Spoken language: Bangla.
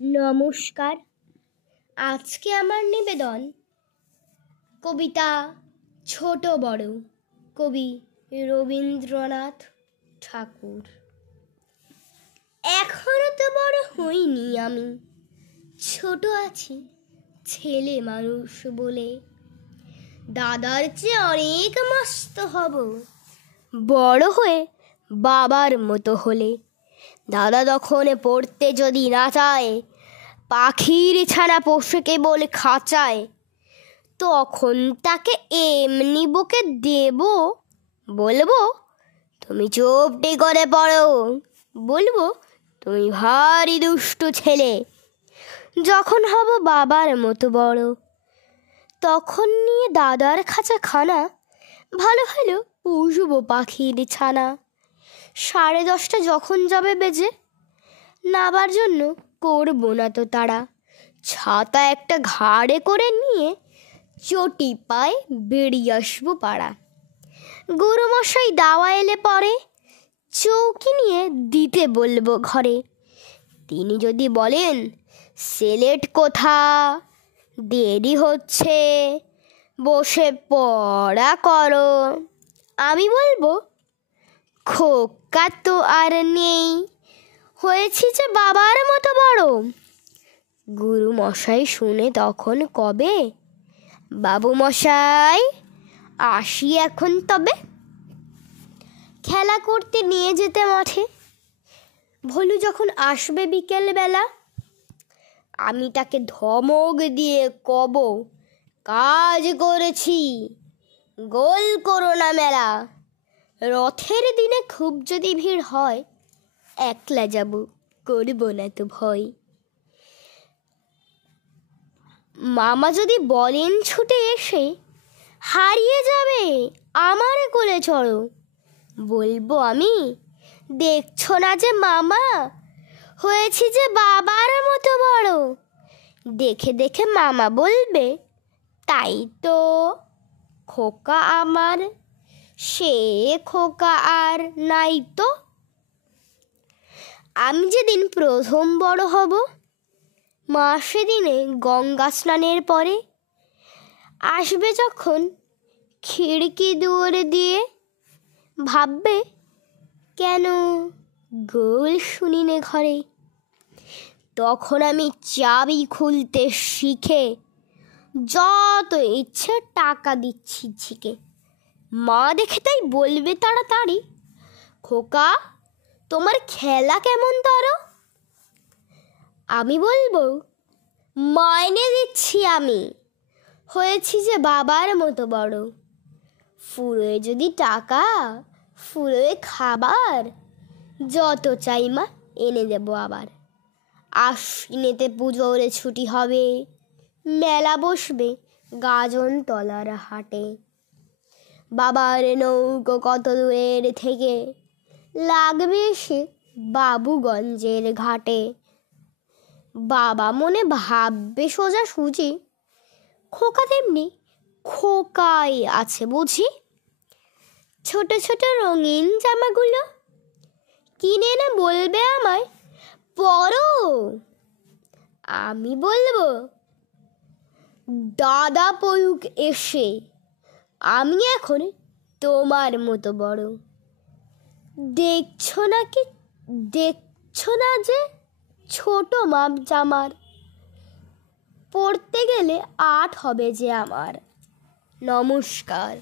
নমস্কার। আজকে আমার নিবেদন কবিতা ছোট বড়, কবি রবীন্দ্রনাথ ঠাকুর। এখনো তো বড় হইনি আমি, ছোট আছি ছেলে মানুষ বলে। দাদার চেয়ে অনেক মস্ত হব বড় হয়ে বাবার মতো হলে। দাদা তখন পড়তে যদি না চায়, পাখির ছানা পোষে কেবল খাঁচায়, তখন তাকে এমনি বকে দেব, বলবো তুমি চুপটি করে পড়ো, বলবো তুমি ভারী দুষ্টু ছেলে। যখন হব বাবার মতো বড়, তখন নিয়ে দাদার খাঁচাখানা ভালো ভালো পুষবো পাখির ছানা। 10:30 যখন যাবে বেজে, নাবার জন্য করবো না তো তাড়া। ছাতা একটা ঘাড়ে করে নিয়ে চটি পায়ে বেরিয়ে আসবো পাড়া। গুরুমশাই দাওয়া এলে পরে চৌকি নিয়ে দিতে বলবো ঘরে। তিনি যদি বলেন সেলেট কোথা, দেরি হচ্ছে, বসে পড়া করো, আমি বলবো খোকা তো আর নেই, হয়েছি যে বাবার মতো বড়। গুরু মশাই শুনে তখন কবে, বাবু মশাই আসি এখন তবে। খেলা করতে নিয়ে যেতে মাঠে, ভলু যখন আসবে বিকেল বেলা, আমি তাকে ধমক দিয়ে কব, কাজ করেছি গোল করো না মেলা। রথের দিনে খুব যদি ভিড় হয়, একলা যাব করব না তো ভয়। মামা যদি বলেন ছুটে এসে, হারিয়ে যাবে আমার কোলে চড়ো, বলবো আমি দেখছো না যে মামা, হয়েছি যে বাবার মতো বড়। দেখে দেখে মামা বলবে তাই তো, খোকা আমার সে খোকা আর নাই তো। আমি যেদিন প্রথম বড় হব, মা সেদিনে গঙ্গা স্নানের পরে আসবে যখন খিড়কি দুয়ারে দিয়ে, ভাববে কেন গোল শুনিনে ঘরে। তখন আমি চাবি খুলতে শিখে যত ইচ্ছে টাকা দিচ্ছি ঝিকে। মা দেখে তাই বলবে তাড়াতাড়ি, খোকা তোমার খেলা কেমন তারো। আমি বলবো মাইনে দিচ্ছি আমি, হয়েছি যে বাবার মতো বড়। ফুরোয় যদি টাকা, ফুরোয় খাবার, যত চাই মা এনে দেবো আবার। আশ্বিনেতে পুজোর ছুটি হবে, মেলা বসবে গাজন তলার হাটে। বাবার নৌকো কত দূরের থেকে লাগবে এসে বাবুগঞ্জের ঘাটে। বাবা মনে ভাববে সোজা সুজি, খোকা তেমনি খোকাই আছে বুঝি। ছোট ছোট রঙিন জামাগুলো কিনে না বলবে আমায় পরো, আমি বলবো দাদা পড়ুক এসে, আমি এখন তোমার মতো বড়। দেখছো না যে ছোট মাপ জামার, পড়তে গেলে 8 হবে যে আমার। নমস্কার।